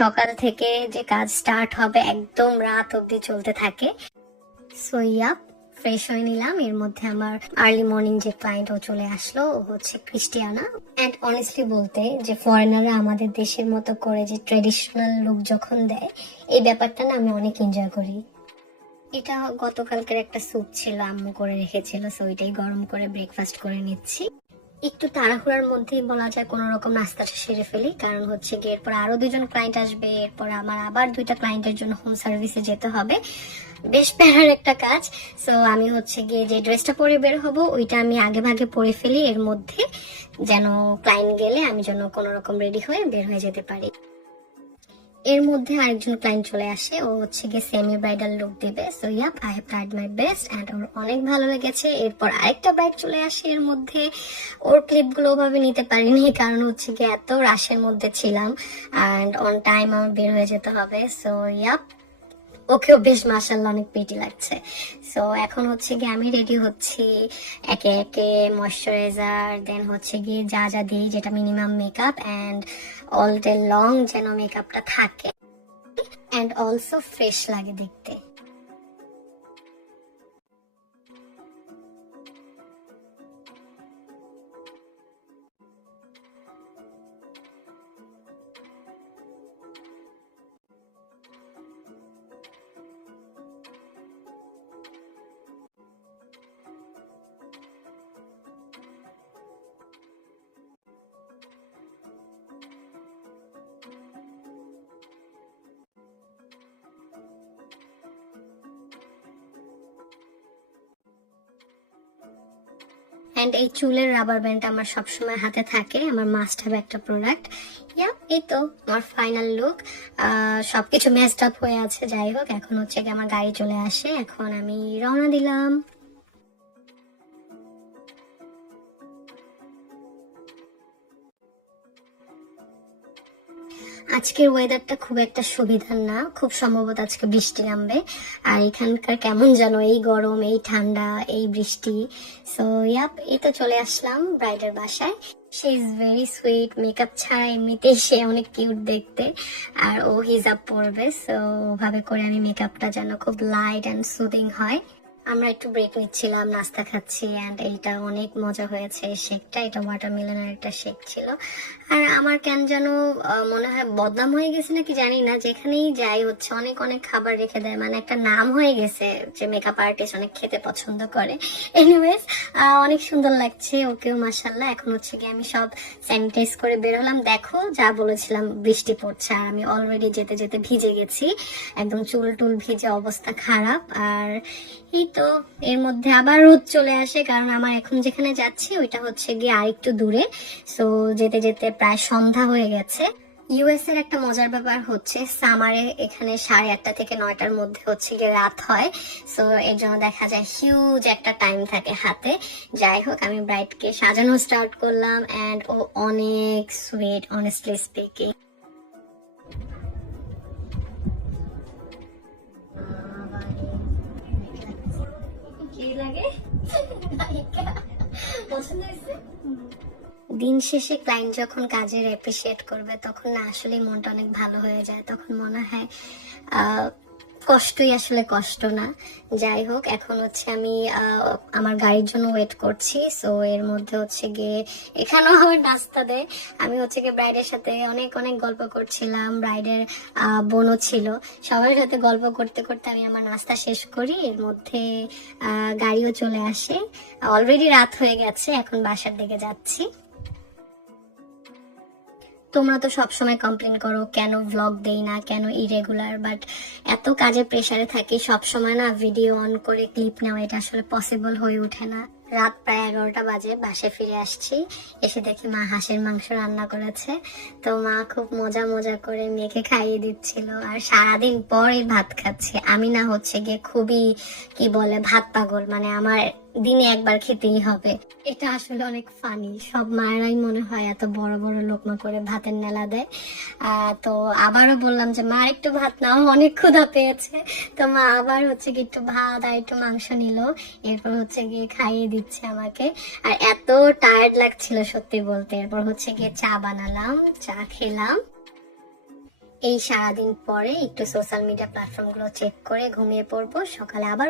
সকাল থেকে যে কাজ স্টার্ট হবে একদম রাত অবধি চলতে থাকে। সো ইয়াপ, ফ্রেশ হয়ে নিলাম। এর মধ্যে আমার আর্লি মর্নিং যে ক্লায়েন্ট ও চলে আসলো, ও হচ্ছে ক্রিস্টিয়ানা। অ্যান্ড অনেস্টলি বলতে, যে ফরেনাররা আমাদের দেশের মতো করে যে ট্রেডিশনাল লুক যখন দেয়, এই ব্যাপারটা না আমি অনেক এনজয় করি। এটা গতকালকের একটা স্যুপ ছিল, আম্মু করে রেখেছিল, সো এটাই গরম করে ব্রেকফাস্ট করে নিচ্ছি। একটু তাড়াহুড়ার মধ্যেই বলা যায় কোনো রকম নাস্তাটা সেরে ফেলি, কারণ হচ্ছে গিয়ে এরপর আরো 2জন ক্লায়েন্ট আসবে, এরপর আমার আবার 2টা ক্লায়েন্টের জন্য হোম সার্ভিসে যেতে হবে। বেশ প্যারার একটা কাজ। সো আমি হচ্ছে গিয়ে যে ড্রেসটা পরে বের হব ওইটা আমি আগে ভাগে পরে ফেলি, এর মধ্যে যেন ক্লায়েন্ট গেলে আমি যেন কোনো রকম রেডি হয়ে বের হয়ে যেতে পারি। এর মধ্যে আরেকজন ক্লায়েন্ট চলে আসে, ও হচ্ছে গিয়ে সেমি ব্রাইডাল লুক দিবে। So yep, I have tried my best and ওর অনেক ভালো লেগেছে। এরপর আরেকটা ব্রাইড চলে আসে, এর মধ্যে ওর ক্লিপগুলো ওভাবে নিতে পারিনি, কারণ হচ্ছে গিয়ে এত রাশের মধ্যে ছিলাম অ্যান্ড অন টাইম আমার বের হয়ে যেতে হবে। সো ইয়াপ, ওকেও বেশ মাশাআল্লাহ অনেক প্রিটি লাগছে। সো এখন হচ্ছে গিয়ে আমি রেডি হচ্ছি, একে একে ময়শ্চারাইজার, দেন হচ্ছে গিয়ে যা যা দিই, যেটা minimum makeup and all day long যেন মেকআপটা থাকে অ্যান্ড অলসো ফ্রেশ লাগে দেখতে। অ্যান্ড এই চুলের রাবার ব্যান্ড আমার সবসময় হাতে থাকে, আমার মাস্ট হ্যাভ একটা প্রোডাক্ট। ইয়া, এই তো আমার ফাইনাল লুক। সবকিছু মেসড আপ হয়ে আছে, যাই হোক এখন হচ্ছে কি আমার গাড়ি চলে আসে, এখন আমি রওনা দিলাম। আজকের ওয়েদারটা খুব একটা সুবিধার না, খুব সম্ভবত আজকে বৃষ্টি নামবে। আর এখানকার কেমন যেন এই গরম, এই ঠান্ডা, এই বৃষ্টি। সো ইয়াপ, এই তো চলে আসলাম ব্রাইডের বাসায়। She is very sweet, makeup ছাড়া এমনিতেই সে অনেক কিউট দেখতে। আর ও হিজাব পরবে, সো ওভাবে করে আমি মেকআপটা যেন খুব লাইট অ্যান্ড সুদিং হয়। আমরা একটু ব্রেক নিচ্ছিলাম, নাস্তা খাচ্ছি, অ্যান্ড এইটা অনেক মজা হয়েছে। এই শেকটা, এটা ওয়াটারমেলনের একটা শেক ছিল। আর আমার কেন যেন মনে হয় বদনাম হয়ে গেছে নাকি জানি না, যেখানেই যাই হচ্ছে অনেক অনেক খাবার রেখে দেয়, মানে একটা নাম হয়ে গেছে যে মেকআপ আর্টিস্ট অনেক খেতে পছন্দ করে। এনিওয়েজ, অনেক সুন্দর লাগছে ওকেও মাশাল্লাহ। এখন হচ্ছে কি আমি সব স্যানিটাইজ করে বের হলাম। দেখো, যা বলেছিলাম বৃষ্টি পড়ছে আর আমি অলরেডি যেতে যেতে ভিজে গেছি, একদম চুল টুল ভিজে অবস্থা খারাপ। আর এই তো এর মধ্যে আবার রোদ চলে আসে, কারণ আমার এখন যেখানে যাচ্ছি ওইটা হচ্ছে গিয়ে আরেকটু দূরে। সো যেতে যেতে প্রায় সন্ধ্যা হয়ে গেছে। ইউএস এর একটা মজার ব্যাপার হচ্ছে, সামারে এখানে 8:30 থেকে 9টার মধ্যে হচ্ছে গিয়ে রাত হয়। সো এর জন্য দেখা যায় হিউজ একটা টাইম থাকে হাতে। যাই হোক, আমি ব্রাইডকে সাজানো স্টার্ট করলাম অ্যান্ড ও অনেক সুইট, অনেস্টলি স্পিকিং। কি লাগে পছন্দ হয়েছে? দিন শেষে ক্লায়েন্ট যখন কাজের অ্যাপ্রিসিয়েট করবে তখন না আসলে মনটা অনেক ভালো হয়ে যায়, তখন মনে হয় কষ্টই আসলে কষ্ট না। যাই হোক, এখন হচ্ছে আমি আমার গাড়ির জন্য ওয়েট করছি। সো এর মধ্যে হচ্ছে গিয়ে এখানেও আমার নাস্তা দেয়। আমি হচ্ছে গিয়ে ব্রাইডের সাথে অনেক অনেক গল্প করছিলাম, ব্রাইডের বোনও ছিল, সবার সাথে গল্প করতে করতে আমি আমার নাস্তা শেষ করি। এর মধ্যে গাড়িও চলে আসে, অলরেডি রাত হয়ে গেছে, এখন বাসার দিকে যাচ্ছি। তোমরা তো সবসময় কমপ্লেন করো কেন ভ্লগ দেই না, কেন ইরেগুলার, বাট এত কাজের প্রেসারে থাকি, সবসময় না ভিডিও অন করে ক্লিপ নেওয়া এটা আসলে পসিবল হয়ে ওঠে না। রাত প্রায় 11টা বাজে, বাসে ফিরে আসছি, এসে দেখি মা হাঁসের মাংস রান্না করেছে। তো মা খুব মজা মজা করে মেখে খাইয়ে দিচ্ছিল, আর সারাদিন পরে ভাত খাচ্ছি। আমি না হচ্ছে গিয়ে খুবই কি বলে ভাত পাগল, মানে আমার দিনে একবার খেতেই হবে। এটা আসলে অনেক ফানি, সব মায়েরাই মনে হয় এত বড় বড় লোকমা করে ভাতের নেলা দেয়। তো আবারও বললাম যে মা একটু ভাত নাও, অনেক ক্ষুধা পেয়েছে। তো মা আবার হচ্ছে কি একটু ভাত আর একটু মাংস নিল, এরপর হচ্ছে গিয়ে খাইয়ে দিচ্ছে আমাকে। আর এত টায়ার্ড লাগছিল সত্যি বলতে, এরপর হচ্ছে গিয়ে চা বানালাম, চা খেলাম। এই সারাদিন পরে একটু সোশ্যাল মিডিয়া প্ল্যাটফর্ম গুলো চেক করে ঘুমিয়ে পড়বো, সকালে আবার